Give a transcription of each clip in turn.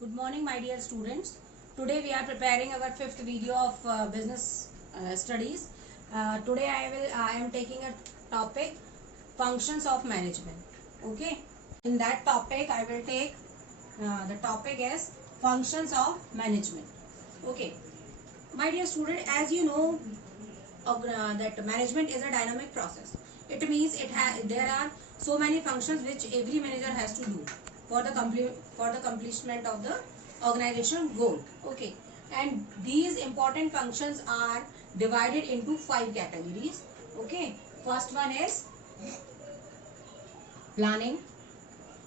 Good morning, my dear students. Today we are preparing our fifth video of business studies. Today I am taking a topic, functions of management. Okay. In that topic I will take the topic is functions of management. Okay. My dear student, as you know, that management is a dynamic process. It means there are so many functions which every manager has to do for the accomplishment of the organization goal. Okay, and these important functions are divided into 5 categories. Okay, first one is planning,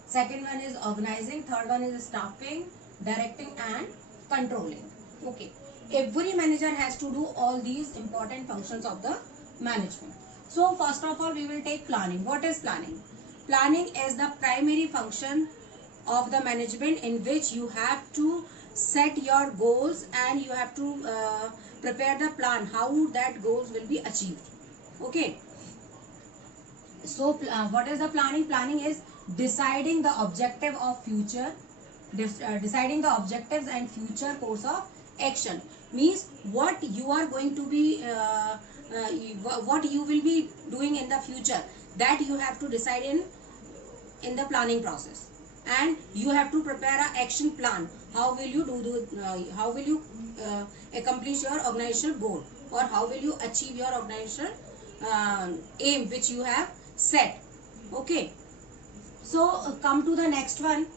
second one is organizing, third one is staffing, directing and controlling. Okay, every manager has to do all these important functions of the management. So first of all we will take planning. What is planning? Planning is the primary function of the management in which you have to set your goals and you have to prepare the plan how that goals will be achieved. Okay, so what is the planning? Planning is deciding the objective of future, deciding the objectives and future course of action. Means what you are going to be, what you will be doing in the future, that you have to decide in the planning process, and you have to prepare an action plan. How will you do the, how will you accomplish your organizational goal, or how will you achieve your organizational aim which you have set. Okay, so come to the next one.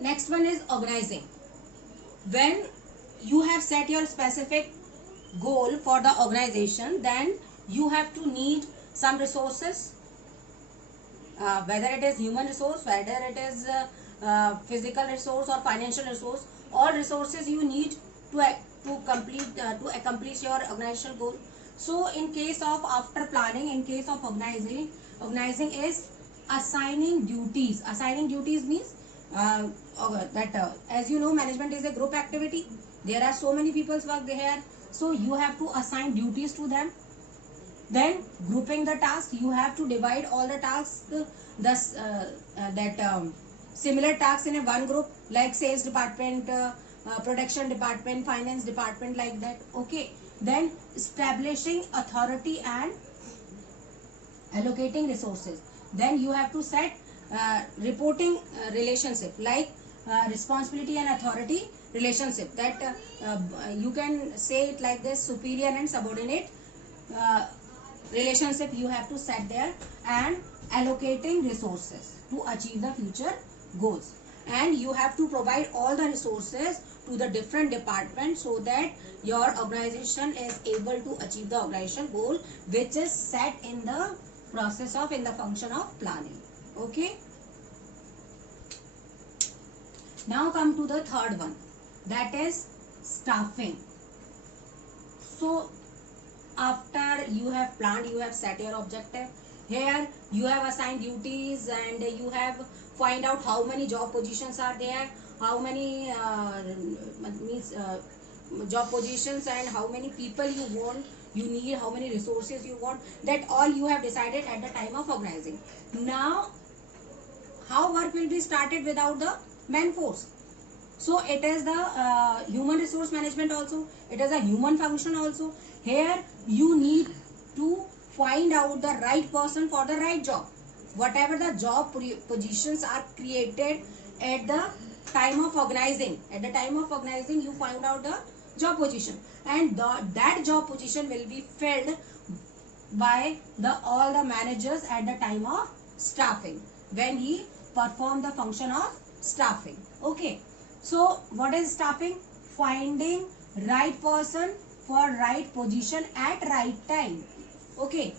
Next one is organizing. When you have set your specific goal for the organization, then you have to need some resources, whether it is human resource, whether it is physical resource or financial resource. All resources you need to complete to accomplish your organizational goal. So in case of after planning, in case of organizing is assigning duties. Assigning duties means as you know, management is a group activity. There are so many people work there, so you have to assign duties to them. Then grouping the tasks, you have to divide all the tasks, similar tasks in a one group, like sales department, production department, finance department, like that. Okay, then establishing authority and allocating resources. Then you have to set reporting relationship, like responsibility and authority relationship, that you can say it like this: superior and subordinate relationship you have to set there, and allocating resources to achieve the future goals. And you have to provide all the resources to the different departments so that your organization is able to achieve the organization goal which is set in the process of, in the function of planning. Okay, now come to the third one, that is staffing. So after you have planned, you have set your objective, here you have assigned duties, and you have find out how many job positions are there, how many job positions, and how many people you want, you need, how many resources you want. That all you have decided at the time of organizing. Now how work will be started without the man force? So it is the human resource management also, it is a human function also. Here you need to find out the right person for the right job. Whatever the job positions are created at the time of organizing, you find out the job position, and that job position will be filled by all the managers at the time of staffing, when he perform the function of staffing. Okay, so what is staffing? Finding right person for right position at right time. Okay,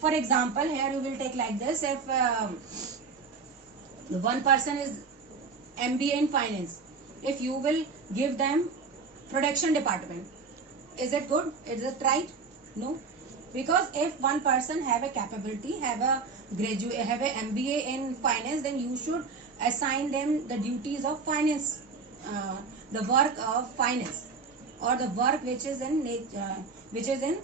for example, here you will take like this: if one person is MBA in finance, if you will give them production department, is it good? Is it right? No, because if one person have a capability, have a MBA in finance, then you should assign them the duties of finance, the work of finance, or the work which is in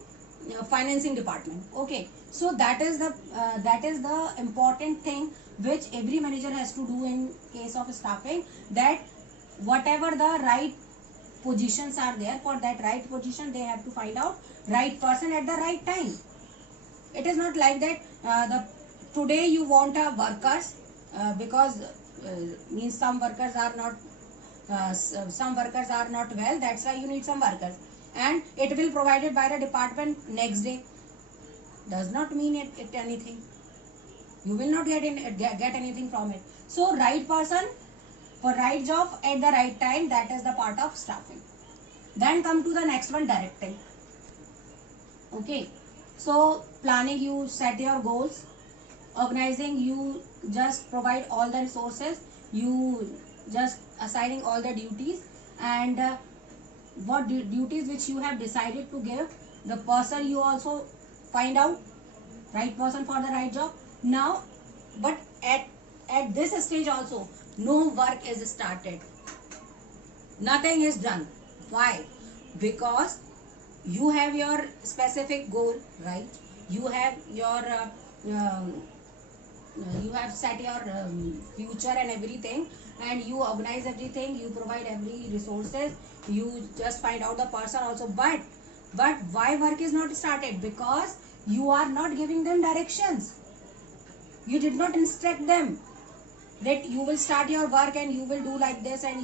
financing department. Okay, so that is the important thing which every manager has to do in case of staffing, that whatever the right positions are there, for that right position they have to find out right person at the right time. It is not like that the today you want a workers because means some workers are not some workers are not well, that's why you need some workers, and it will provided by the department next day. Does not mean it anything. You will not get anything from it. So right person for right job at the right time, that is the part of staffing. Then come to the next one, directing. Okay, so planning, you set your goals. Organizing, you just provide all the resources, you just assigning all the duties, and what duties which you have decided to give, the person you also find out right person for the right job. Now, but at this stage also no work is started, nothing is done. Why? Because you have your specific goal, right? You have your you have set your future and everything, and you organize everything, you provide every resources, you just find out the person also, but why work is not started? Because you are not giving them directions, you did not instruct them that you will start your work and you will do like this and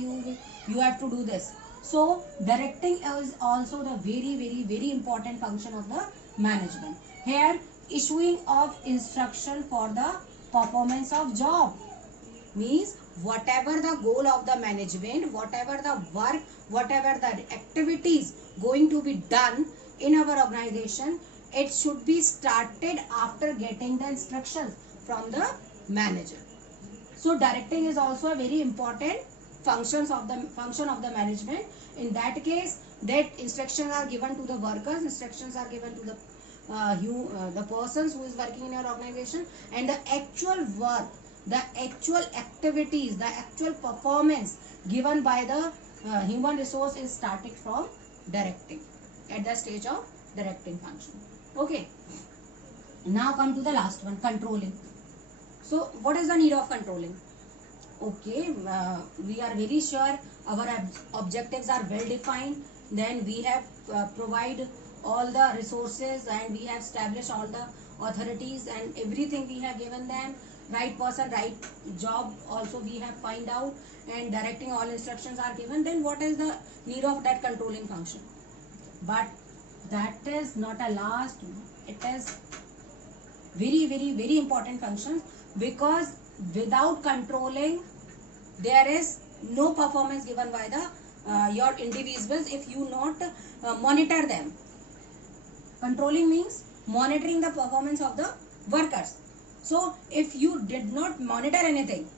you have to do this. So directing is also the very important function of the management. Here, issuing of instruction for the performance of job means whatever the goal of the management, whatever the work, whatever the activities going to be done in our organization, it should be started after getting the instructions from the manager. So directing is also a very important function of the management. In that case, that instructions are given to the workers, instructions are given to the persons who is working in your organization, and the actual work, the actual activities, the actual performance given by the human resource is started from directing, at the stage of directing function. Okay, now come to the last one, controlling. So what is the need of controlling? Okay, we are very sure our objectives are well defined, then we have provide all the resources, and we have established all the authorities and everything we have given them, right person, right job also we have find out, and directing all instructions are given. Then what is the need of that controlling function? But that is not a last, it is very important function, because without controlling there is no performance given by the your individuals if you not monitor them. Controlling means monitoring the performance of the workers. So if you did not monitor anything,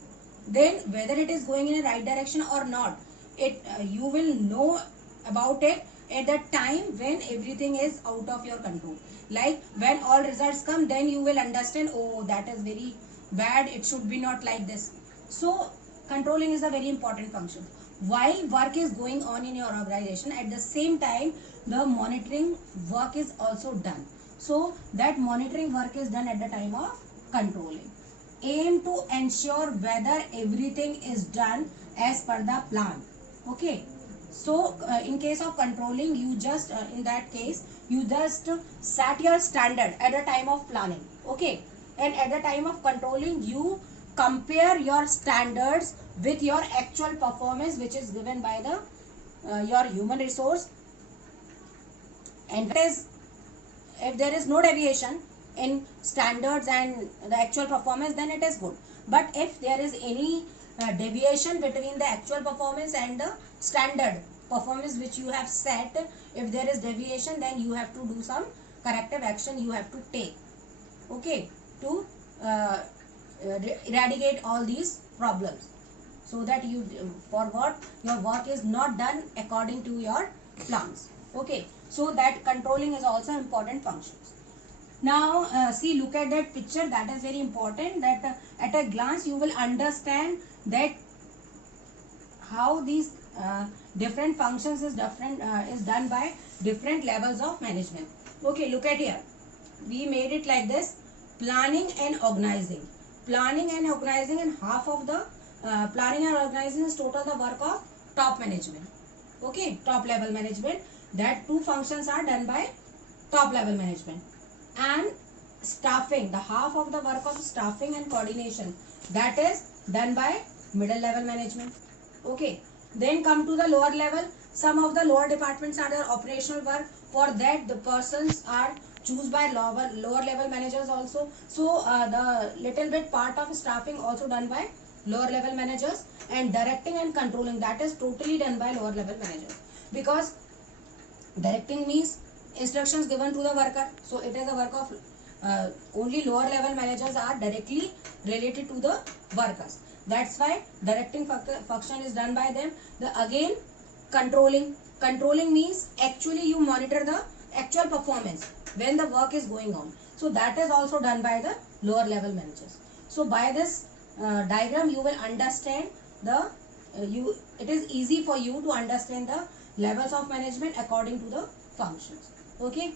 then whether it is going in a right direction or not, it you will know about it at the time when everything is out of your control. Like when all results come, then you will understand, oh, that is very bad, it should be not like this. So controlling is a very important function. While work is going on in your organization, at the same time the monitoring work is also done. So that monitoring work is done at the time of controlling. Aim to ensure whether everything is done as per the plan. Okay, so in case of controlling, you just in that case you just set your standard at the time of planning. Okay, and at the time of controlling you compare your standards with your actual performance which is given by the your human resource, and that is, if there is no deviation in standards and the actual performance, then it is good. But if there is any deviation between the actual performance and the standard performance which you have set, if there is deviation, then you have to do some corrective action you have to take, okay, to eradicate all these problems, so that you for what your work is not done according to your plans. Okay, so that controlling is also important functions. Now see, look at that picture, that is very important, that at a glance you will understand that how these different functions is different is done by different levels of management. Okay, look at here, we made it like this: planning and organizing. planning and organizing, and half of the planning and organizing is total the work of top management. Okay, top level management. That two functions are done by top level management. And staffing, the half of the work of staffing and coordination, that is done by middle level management. Okay, then come to the lower level. Some of the lower departments are their operational work. For that, the persons are choose by lower level managers also. So the little bit part of staffing also done by lower level managers, and directing and controlling, that is totally done by lower level managers, because directing means instructions given to the worker. So it is the work of only lower level managers are directly related to the workers. That's why directing function is done by them. The again controlling means actually you monitor the actual performance when the work is going on. So that is also done by the lower level managers. So by this diagram you will understand the it is easy for you to understand the levels of management according to the functions. Okay.